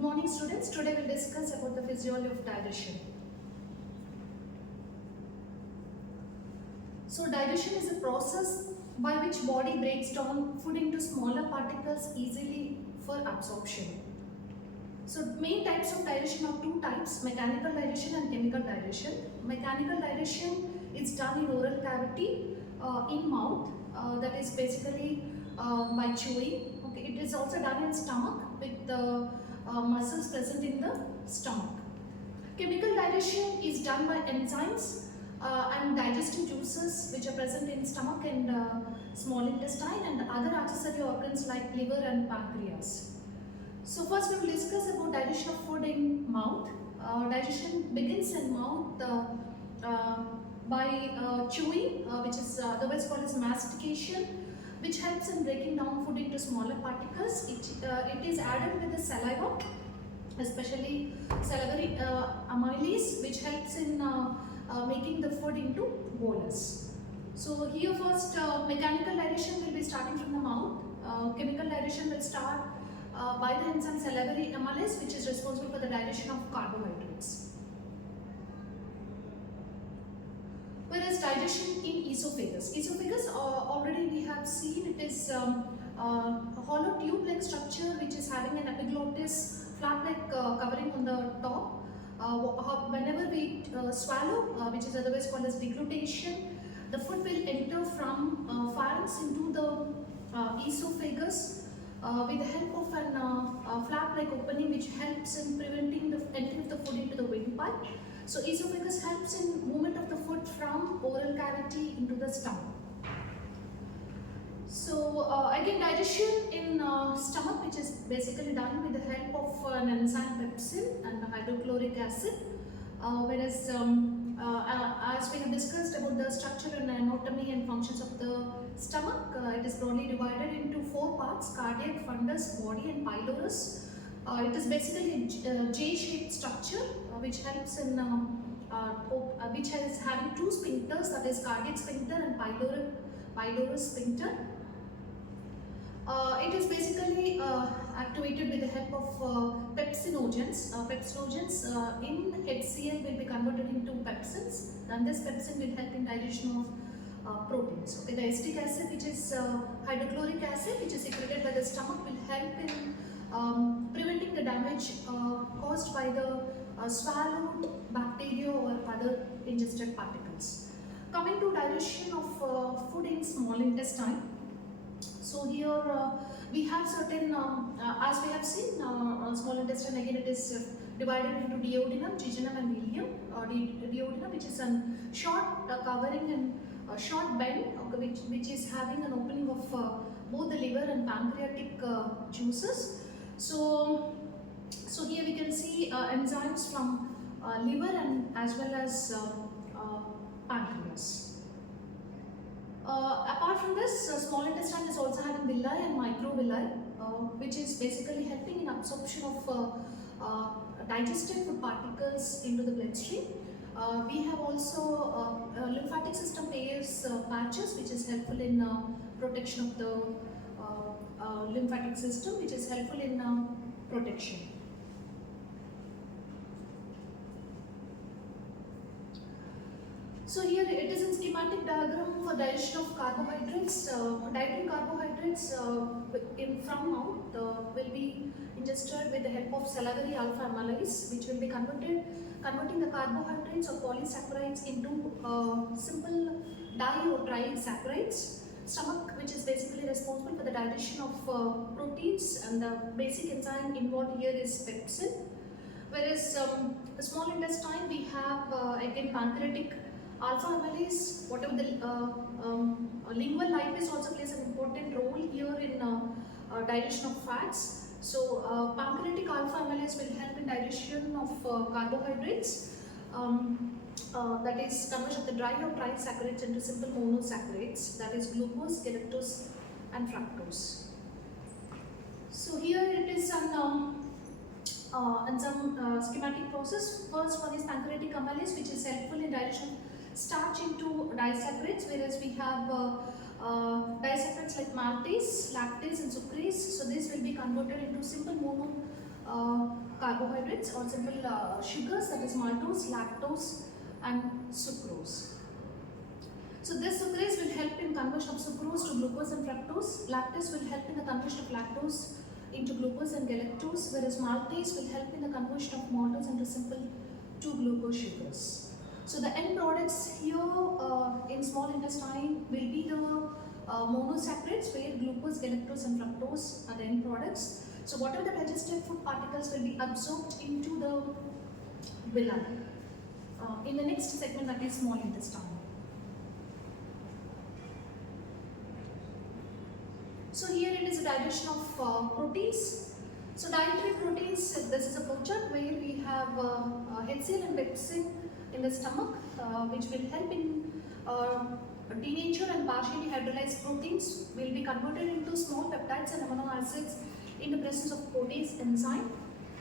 Good morning students. Today we'll discuss about the physiology of digestion. So digestion is a process by which body breaks down food into smaller particles easily for absorption. So main types of digestion are two types, mechanical digestion and chemical digestion. Mechanical digestion is done in oral cavity, in mouth, that is basically by chewing. Okay, it is also done in stomach with the muscles present in the stomach. Chemical digestion is done by enzymes and digestive juices which are present in stomach and small intestine and other accessory organs like liver and pancreas. So first we will discuss about digestion of food in mouth. Digestion begins in mouth by chewing, which is otherwise called as mastication, which helps in breaking down food into smaller particles. It is added with the saliva, especially salivary amylase, which helps in making the food into bolus. So here first mechanical digestion will be starting from the mouth. Chemical digestion will start by the enzyme salivary amylase, which is responsible for the digestion of carbohydrates. Whereas digestion in esophagus. Esophagus already we have seen it is a hollow tube-like structure which is having an epiglottis flap-like covering on the top. Whenever we swallow, which is otherwise called as deglutition, the food will enter from pharynx into the esophagus with the help of an flap-like opening which helps in preventing the entry of the food into the windpipe. So esophagus helps in movement of the food from oral cavity into the stomach. So again digestion in stomach, which is basically done with the help of an enzyme pepsin and hydrochloric acid. Whereas as we have discussed about the structure and anatomy and functions of the stomach, it is broadly divided into four parts: cardiac, fundus, body and pylorus. It is basically a J-shaped structure which helps in which is having two sphincters, that is cardiac sphincter and pylorus sphincter. It is basically activated with the help of pepsinogens. Pepsinogens in HCl will be converted into pepsins, and this pepsin will help in digestion of proteins. Okay, the acetic acid, which is hydrochloric acid, which is secreted by the stomach, will help in preventing the damage caused by the swallowed bacteria or other ingested particles. Coming to digestion of food in small intestine. So here we have certain, as we have seen, small intestine again it is divided into duodenum, jejunum and ileum. Duodenum, which is a short covering and short bend, which is having an opening of both the liver and pancreatic juices. So here we can see enzymes from liver and as well as pancreas. Apart from this, small intestine is also having villi and microvilli, which is basically helping in absorption of digested food particles into the bloodstream. We have also lymphatic system pairs patches, which is helpful in protection of the lymphatic system, which is helpful in protection. So here it is in schematic diagram for digestion of carbohydrates. Dietary carbohydrates from mouth will be ingested with the help of salivary alpha amylase, which will be converting the carbohydrates or polysaccharides into simple di or trisaccharides. Stomach, which is basically responsible for the digestion of proteins, and the basic enzyme involved here is pepsin. Whereas the small intestine, we have again pancreatic alpha amylase, whatever the lingual lipase also plays an important role here in digestion of fats. So pancreatic alpha amylase will help in digestion of carbohydrates. That is conversion of the dry or trisaccharides into simple monosaccharides, that is glucose, galactose and fructose. So here it is some schematic process. First one is pancreatic amylase, which is helpful in digestion starch into disaccharides, whereas we have disaccharides like maltase, lactase and sucrase. So this will be converted into simple carbohydrates or simple sugars, that is maltose, lactose and sucrose. So this sucrase will help in conversion of sucrose to glucose and fructose. Lactase will help in the conversion of lactose into glucose and galactose, whereas maltase will help in the conversion of maltose into simple 2-glucose sugars. So the end products here in small intestine will be the monosaccharides, where glucose, galactose and fructose are the end products. So whatever the digested food particles will be absorbed into the villi in the next segment, that is small intestine. So here it is a digestion of proteins. So dietary proteins, this is a flowchart where we have HCl and pepsin in the stomach, which will help in denatured and partially hydrolyzed proteins will be converted into small peptides and amino acids in the presence of protease enzyme.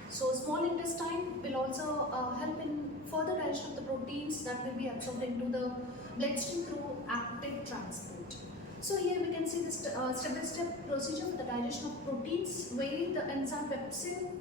So small intestine will also help in further digestion of the proteins that will be absorbed into the bloodstream through active transport. So here we can see this step-by-step procedure for the digestion of proteins, where the enzyme pepsin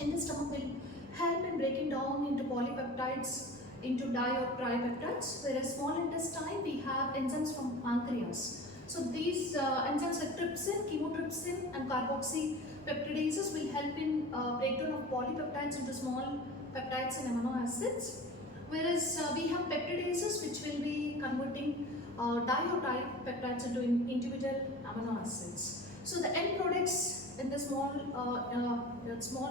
in the stomach will help in breaking down into polypeptides into di or tripeptides, whereas small intestine we have enzymes from pancreas. So these enzymes like trypsin, chymotrypsin and carboxypeptidases will help in breakdown of polypeptides into small peptides and amino acids, whereas we have peptidases which will be converting di or tripeptides into individual amino acids. So the end products in the small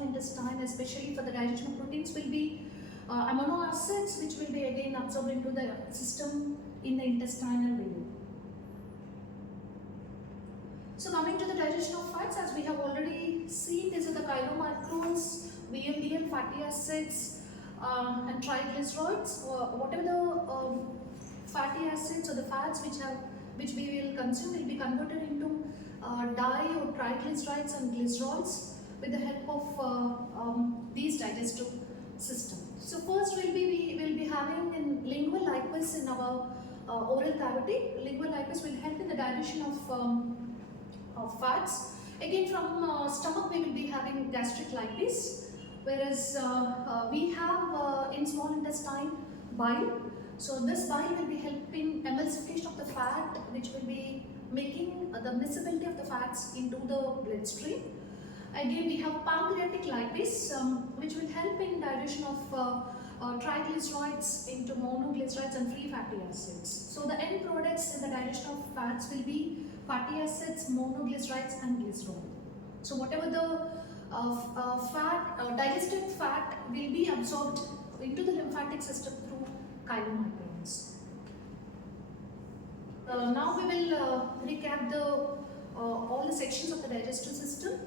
intestine, especially for the digestion of proteins, will be amino acids, which will be again absorbed into the system in the intestinal villi. So coming to the digestion of fats, as we have already seen, these are the chylomicrons, VMDL, fatty acids and triglycerides. Whatever the fatty acids or the fats which we will consume will be converted into di or triglycerides and glycerols with the help of these digestive system. So first we will be having in lingual lipase in our oral cavity. Lingual lipase will help in the digestion of fats. Again from stomach we will be having gastric lipase, whereas we have in small intestine bile. So this bile will be helping emulsification of the fat, which will be making the miscibility of the fats into the bloodstream. Again we have pancreatic lipase, which will help in digestion of triglycerides into monoglycerides and free fatty acids. So the end products in the digestion of fats will be fatty acids, monoglycerides and glycerol. So whatever the digested fat will be absorbed into the lymphatic system through chylomicrons. Now we will recap all the sections of the digestive system.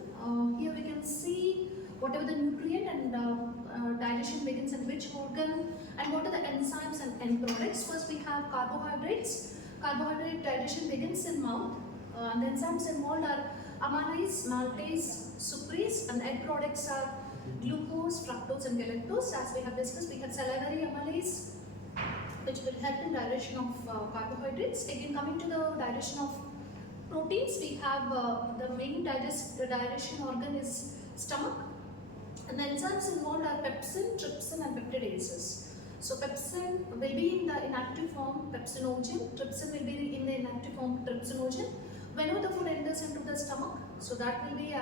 Here we can see whatever the nutrient and digestion begins in which organ, and what are the enzymes and end products. First we have carbohydrates. Carbohydrate digestion begins in mouth. And the enzymes involved are amylase, maltase, sucrase, and end products are glucose, fructose and galactose. As we have discussed, we have salivary amylase, which will help in digestion of carbohydrates. Again, coming to the digestion of proteins, we have the main digestion organ is stomach, and the enzymes involved are pepsin, trypsin and peptidases. So pepsin will be in the inactive form pepsinogen, trypsin will be in the inactive form trypsinogen. Whenever the food enters into the stomach, so that will be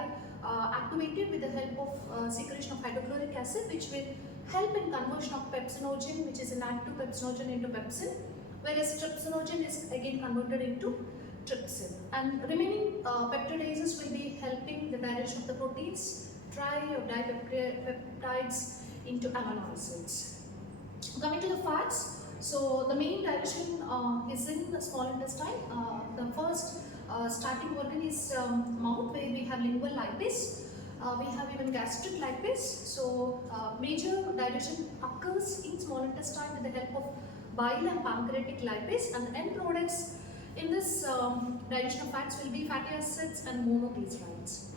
activated with the help of secretion of hydrochloric acid, which will help in conversion of pepsinogen, which is inactive pepsinogen, into pepsin, whereas trypsinogen is again converted into trypsin. And remaining peptidases will be helping the digestion of the proteins, tri or dipeptides into amino acids. Coming to the fats, so the main digestion is in the small intestine. The first starting organ is mouth, where we have lingual lipase. We have even gastric lipase. So major digestion occurs in small intestine with the help of bile and pancreatic lipase, and the end products in this digestion of fats will be fatty acids and monoglycerides.